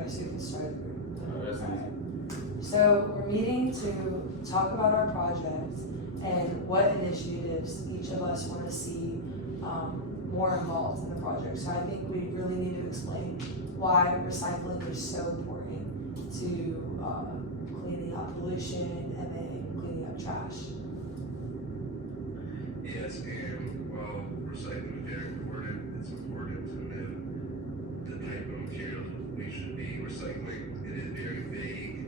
Okay, so you can start. That's easy. So we're meeting to talk about our project and what initiatives each of us want to see more involved in the project. So I think we really need to explain why recycling is so important to cleaning up pollution and then cleaning up trash. Yes, and while recycling is very important, it's important to know the type of materials we should be recycling. It is very vague.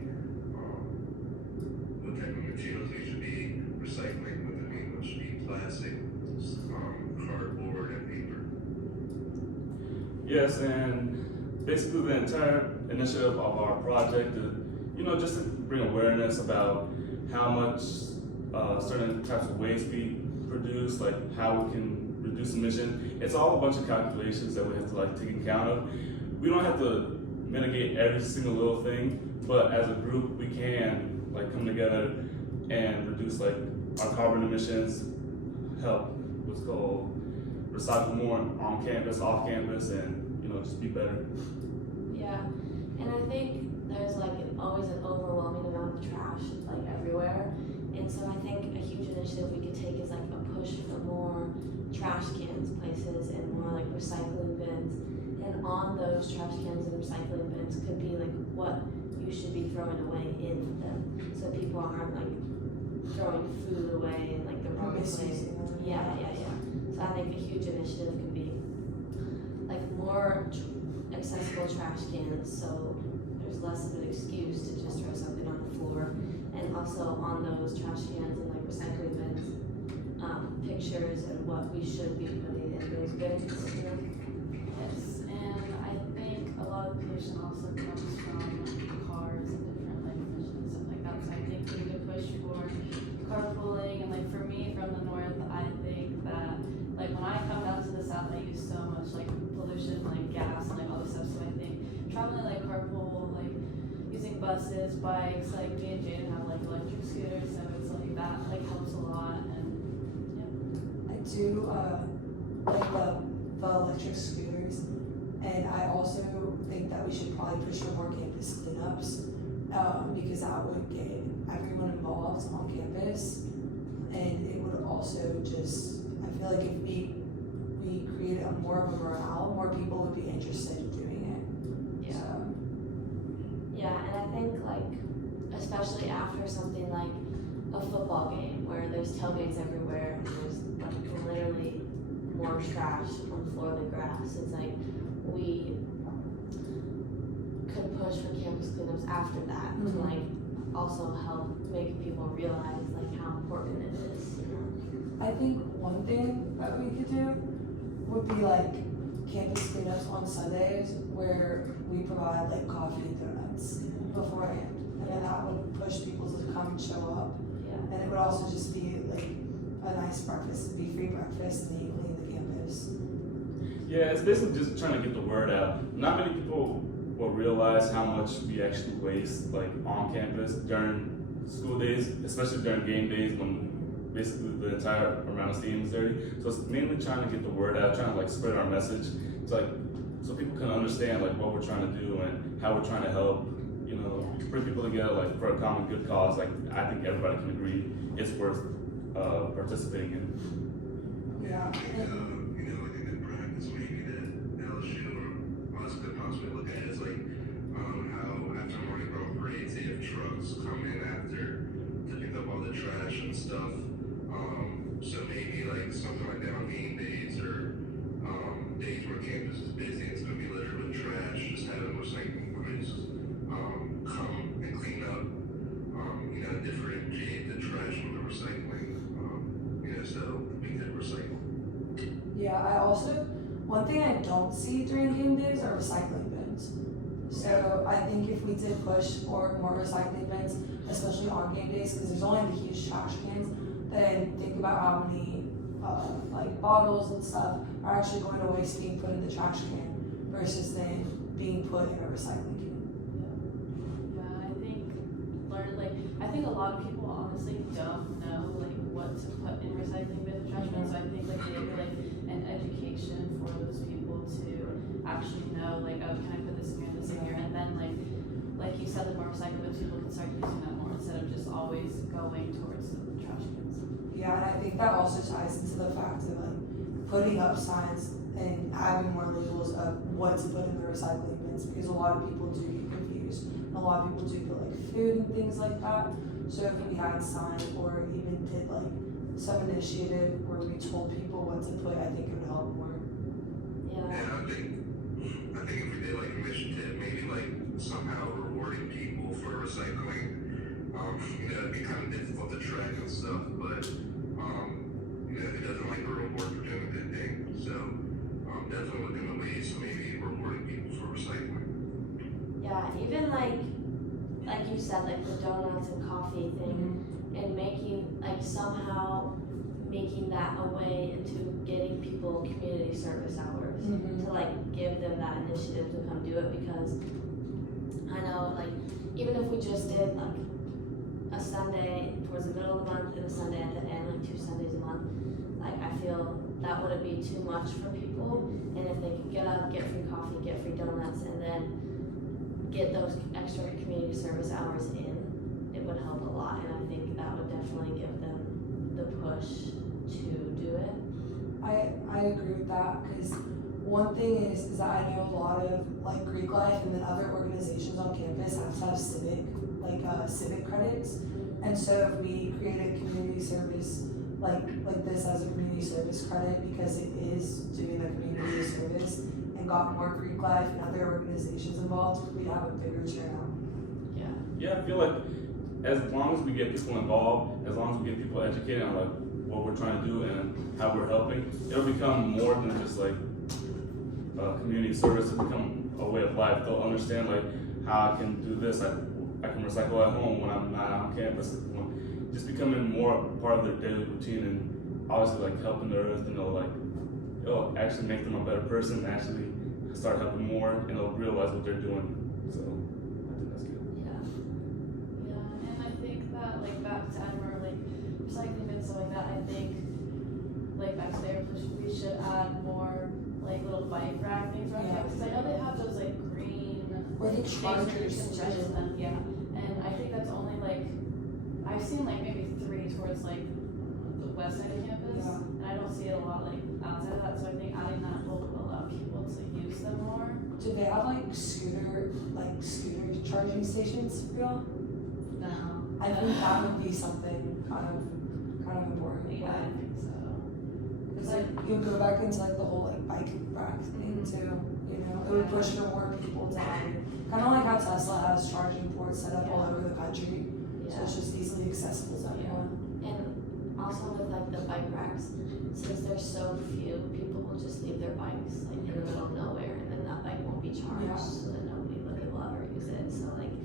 What type of materials we should be recycling? What I mean, what should be plastic, cardboard, and paper. Yes, and basically the entire initiative of our project is, just to bring awareness about how much certain types of waste we produce, like how we can reduce emission. It's all a bunch of calculations that we have to take account of. We don't have to mitigate every single little thing, but as a group we can come together and reduce our carbon emissions, help what's called recycle more on campus, off campus, and just be better. Yeah, and I think there's always an overwhelming amount of trash everywhere, and so I think a huge initiative we could take is a push for more trash cans places and more recycling bins, and on those trash cans and recycling bins could be what you should be throwing away in them, so people aren't throwing food away in the wrong place. Yeah. So I think a huge initiative could be more accessible trash cans, so there's less of an excuse to just throw something on the floor, and also on those trash cans and recycling bins, pictures and what we should be putting in those bins. Yes, and I think a lot of pollution also comes from cars and different emissions and stuff like that. So I think we need to push for carpooling, and for me from the north, I think that when I come down to the south, I use so much pollution, gas and all this stuff. So I think traveling carpool, using buses, bikes, me and Jaden have electric scooters, so it's that helps a lot. And yeah. I do the electric scooters, and I also think that we should probably push for more campus cleanups because that would get everyone involved on campus, and it would also just, I feel like if we created more of a morale, more people would be interested in doing it. Yeah. So. Yeah, and I think especially after something like a football game where there's tailgates everywhere and there's literally more trash on the floor than grass, it's we could push for campus cleanups after that to also help make people realize how important it is. I think one thing that we could do would be campus cleanups on Sundays where we provide coffee and donuts beforehand, and then that would push people to come and show up. Yeah. And it would also just be a nice breakfast, it'd be free breakfast, and then you clean the campus. Yeah, it's basically just trying to get the word out. Not many people will realize how much we actually waste on campus during school days, especially during game days when basically the entire around the stadium is dirty. So it's mainly trying to get the word out, trying to spread our message to so people can understand what we're trying to do and how we're trying to help, bring people together for a common good cause. I think everybody can agree it's worth participating in. Yeah. A good practice maybe that LSU or us could possibly look at is how after Mardi Gras parades they have trucks come in after to pick up all the trash and stuff. So maybe something like that on game days or days where campus is busy, it's gonna be littered with trash. Just having recycling crews come and clean up. Differentiate the trash from the recycling. So we could recycle. Yeah, one thing I don't see during game days are recycling bins. So I think if we did push for more recycling bins, especially on game days, because there's only the huge trash cans, then think about how many bottles and stuff are actually going to waste being put in the trash can versus then being put in a recycling can. Yeah, I think a lot of people honestly don't know what to put in recycling bins and trash bins. So I think maybe an education for those people to actually know oh, can I put this in here, and then said, the more recycling bins, people can start using that more instead of just always going towards the trash cans. Yeah, and I think that also ties into the fact of like putting up signs and having more labels of what to put in the recycling bins, because a lot of people do get confused. A lot of people do put like food and things like that. So if we had signs or even did like some initiative where we told people what to put, I think it would help more. Yeah. And I think if we did like an initiative, maybe like somehow rewarding people for recycling, it'd be kind of difficult to track and stuff, but it doesn't like a reward for doing a good thing. So definitely looking at ways to maybe rewarding people for recycling. Yeah, even like you said, like the donuts and coffee thing, and making like somehow making that a way into getting people community service hours to like give them that initiative to come do it, because I know like even if we just did like a Sunday towards the middle of the month and a Sunday at the end, like 2 Sundays a month, like I feel that wouldn't be too much for people, and if they could get up, get free coffee, get free donuts, and then get those extra community service hours in, it would help a lot, and I think that would definitely give them the push to do it. I agree with that, because one thing is that I know a lot of like Greek life and then other organizations on campus have to have civic credits, and so if we create a community service like this as a community service credit, because it is doing the community service, and got more Greek life and other organizations involved, we'd have a bigger turnout. Yeah, I feel like as long as we get people involved, as long as we get people educated on like what we're trying to do and how we're helping, it'll become more than just like community service. It'll become a way of life. They'll understand like how I can do this. I can recycle at home when I'm not on campus. Just becoming more part of their daily routine, and obviously like helping the earth, and it'll actually make them a better person, actually start helping more, and they'll realize what they're doing. So I think that's good. Yeah, and I think that like back to Edinburgh, like recycling and stuff like that, I think like back to their push, we should add more like little bike rack things around here, because I know they have those like green Or the things where you chargers can charge too. them, yeah. And I think that's only like, I've seen like maybe 3 towards like the west side of campus, Yeah. and I don't see it a lot like outside of that, so I think adding that will allow people to use them more. Do they have like scooter charging stations for y'all? No. I think that would be something kind of important. Yeah, I think so. It's like you would go back into like the whole like bike rack thing too. It would push for more people to have it. Kind of like how Tesla has charging ports set up all over the country, so it's just easily accessible to everyone. And also with like the bike racks, since there's so few, people will just leave their bikes like in the middle of nowhere, and then that bike won't be charged, Yeah. so that nobody will ever use it. So like,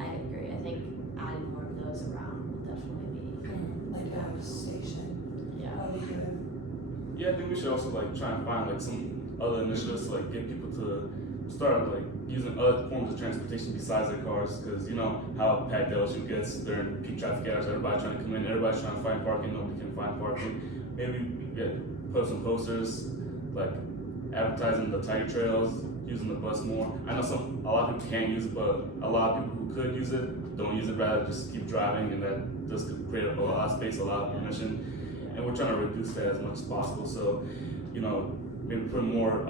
I agree. I think adding more of those around will definitely be. Like a station. Yeah. That'd be good. Yeah, I think we should also like try and find like some other initiatives to like get people to start like using other forms of transportation besides their cars, because you know how packed LSU gets during peak traffic hours. Everybody trying to come in, everybody's trying to find parking, nobody can find parking. Maybe put some posters like advertising the Tiger Trails, using the bus more. I know a lot of people can't use it, but a lot of people who could use it don't use it, rather just keep driving, and that does create a lot of space, a lot of emission. And we're trying to reduce that as much as possible. So, maybe put more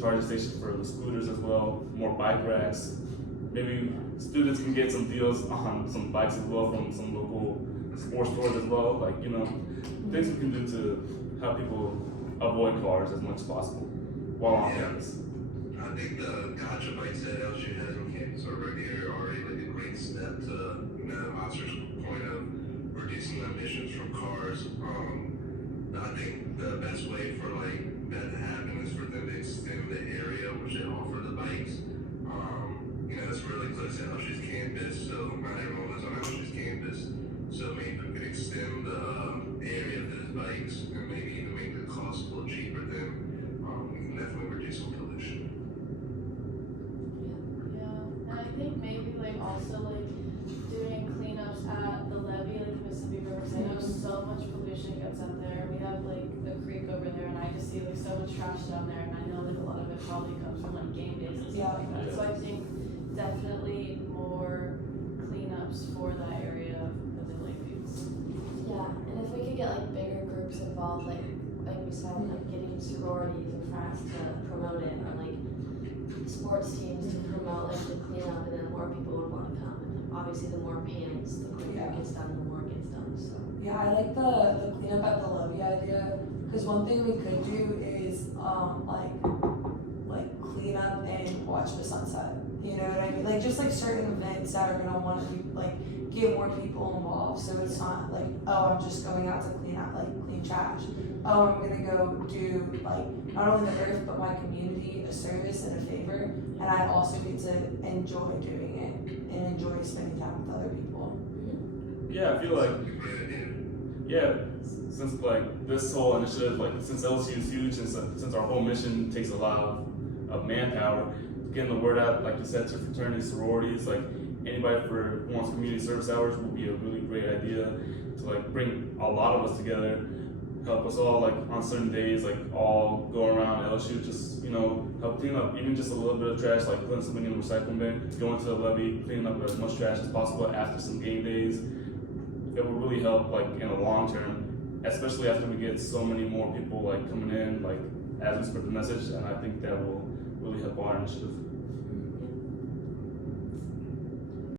charging stations for the scooters as well, more bike racks. Maybe students can get some deals on some bikes as well from some local sports stores as well. Like, things we can do to help people avoid cars as much as possible while on campus. I think the gotcha bikes that LSU has on campus already are already like a great step to Oscar's point of reducing emissions from cars. I think the best way for like that to happen is for them to extend the area which they offer the bikes. It's really close to LSU's campus, so not everyone lives on LSU's campus. So maybe we could extend the area of those bikes and maybe even make the cost a little cheaper. Then we can definitely reduce some pollution. Yeah, and I think maybe like also like doing cleanups at the levee, like the Mississippi River, because I know so much pollution gets up there. We have like a creek over there, and I just see like so much trash down there, and I know like a lot of it probably comes from like game days and stuff like that. So I think definitely more cleanups for that area within Lakeviews. Yeah, and if we could get like bigger groups involved, like we said, like getting sororities and frats to promote it, or like sports teams to promote like the cleanup, and then more people would want to come. And obviously, the more panels, the quicker it gets done, the more it gets done. So Yeah, I like the cleanup at the levee idea, because one thing we could do is like clean up and watch the sunset. You know what I mean? Like just like certain events that are gonna want to like get more people involved. So it's not like, oh, I'm just going out to clean out like clean trash. Oh, I'm gonna go do like not only the earth but my community a service and a favor, and I also get to enjoy doing it and enjoy spending time with other people. Yeah, I feel like, yeah, since like this whole initiative, like since LSU is huge and since our whole mission takes a lot of manpower, getting the word out, like you said, to fraternities, sororities, like anybody who wants community service hours will be a really great idea to like bring a lot of us together, help us all like on certain days, like all go around LSU, just, you know, help clean up even just a little bit of trash, like putting something in the recycling bin, going to the levee, cleaning up as much trash as possible after some game days. It will really help like in the long term, especially after we get so many more people like coming in, like as we spread the message, and I think that will really help our initiative.